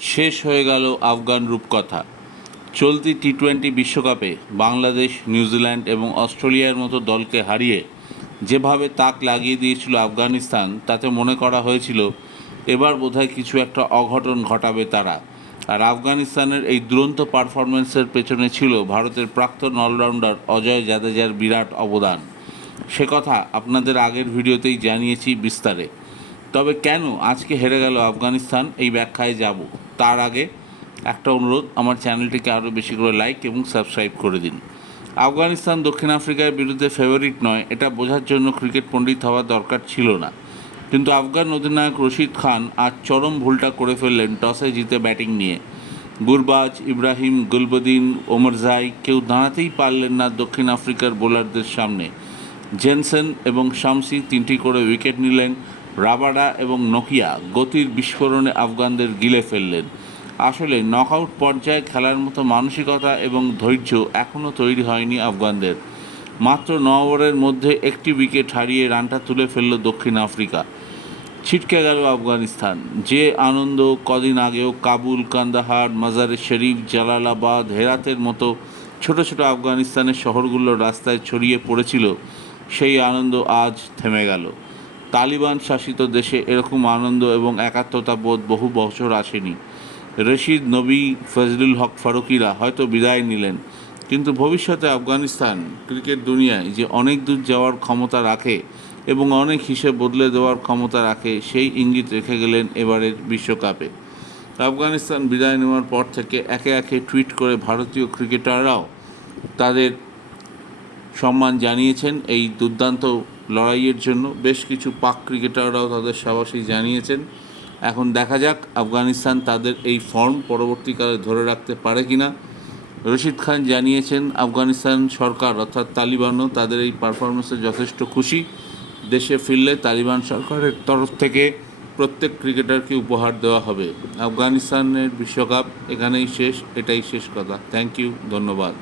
শেষ হয়ে গেল আফগান রূপকথা। চলতি টি-20 বিশ্বকাপে বাংলাদেশ, নিউজিল্যান্ড এবং অস্ট্রেলিয়ার মতো দলকে হারিয়ে যেভাবে তাক লাগিয়ে দিয়েছিল আফগানিস্তান, তাতে মনে করা হয়েছিল এবার বোধহয় কিছু একটা অঘটন ঘটাবে তারা। আর আফগানিস্তানের এই দুরন্ত পারফরম্যান্সের পেছনে ছিল ভারতের প্রাক্তন অলরাউন্ডার অজয় জাদেজার বিরাট অবদান। সে কথা আপনাদের আগের ভিডিওতেই জানিয়েছি বিস্তারে। তবে কেন আজকে হেরে গেল আফগানিস্তান, এই ব্যাখ্যায় যাব। তার আগে একটা অনুরোধ, আমার চ্যানেলটিকে আরও বেশি করে লাইক এবং সাবস্ক্রাইব করে দিন। আফগানিস্তান দক্ষিণ আফ্রিকার বিরুদ্ধে ফেভারিট নয়, এটা বোঝার জন্য ক্রিকেট পণ্ডিত হওয়ার দরকার ছিল না। কিন্তু আফগান অধিনায়ক রশিদ খান আজ চরম ভুলটা করে ফেললেন টসে জিতে ব্যাটিং নিয়ে। গুরবাজ, ইব্রাহিম, গুলবদিন, ওমরজাই কেউ দাঁড়াতেই পারলেন না দক্ষিণ আফ্রিকার বোলারদের সামনে। জেনসেন এবং শামসি 3টি করে উইকেট নিলেন। রাবাডা এবং নোকিয়া গতির বিস্ফোরণে আফগানদের গিলে ফেললেন। আসলে নকআউট পর্যায়ে খেলার মতো মানসিকতা এবং ধৈর্য এখনও তৈরি হয়নি আফগানদের। মাত্র 9 ওভারের মধ্যে একটি উইকেট হারিয়ে রানটা তুলে ফেলল দক্ষিণ আফ্রিকা। ছিটকে গেল আফগানিস্তান। যে আনন্দ কদিন আগেও কাবুল, কান্দাহার, মাজারে শরীফ, জালালাবাদ, হেরাতের মতো ছোট ছোট আফগানিস্তানের শহরগুলোর রাস্তায় ছড়িয়ে পড়েছিল, সেই আনন্দ আজ থেমে গেল। তালিবান শাসিত দেশে এরকম আনন্দ এবং একাত্মতা বোধ বহু বছর আসেনি। রশিদ, নবী, ফজলুল হক ফারুকিরা হয়তো বিদায় নিলেন, কিন্তু ভবিষ্যতে আফগানিস্তান ক্রিকেট দুনিয়ায় যে অনেক দূর যাওয়ার ক্ষমতা রাখে এবং অনেক হিসেব বদলে দেওয়ার ক্ষমতা রাখে, সেই ইঙ্গিত রেখে গেলেন এবারের বিশ্বকাপে। আফগানিস্তান বিদায় নেওয়ার পর থেকে একে একে টুইট করে ভারতীয় ক্রিকেটাররাও তাদের সম্মান জানিয়েছেন এই দুর্দান্ত লড়াইয়ের জন্য। বেশ কিছু পাক ক্রিকেটাররাও তাদের সাবাসী জানিয়েছেন। এখন দেখা যাক আফগানিস্তান তাদের এই ফর্ম পরবর্তীকালে ধরে রাখতে পারে কিনা। রশিদ খান জানিয়েছেন আফগানিস্তান সরকার অর্থাৎ তালিবানও তাদের এই পারফরমেন্সে যথেষ্ট খুশি। দেশে ফিরলে তালিবান সরকারের তরফ থেকে প্রত্যেক ক্রিকেটারকে উপহার দেওয়া হবে। আফগানিস্তানের বিশ্বকাপ এখানেই শেষ, এটাই শেষ কথা। থ্যাংক ইউ, ধন্যবাদ।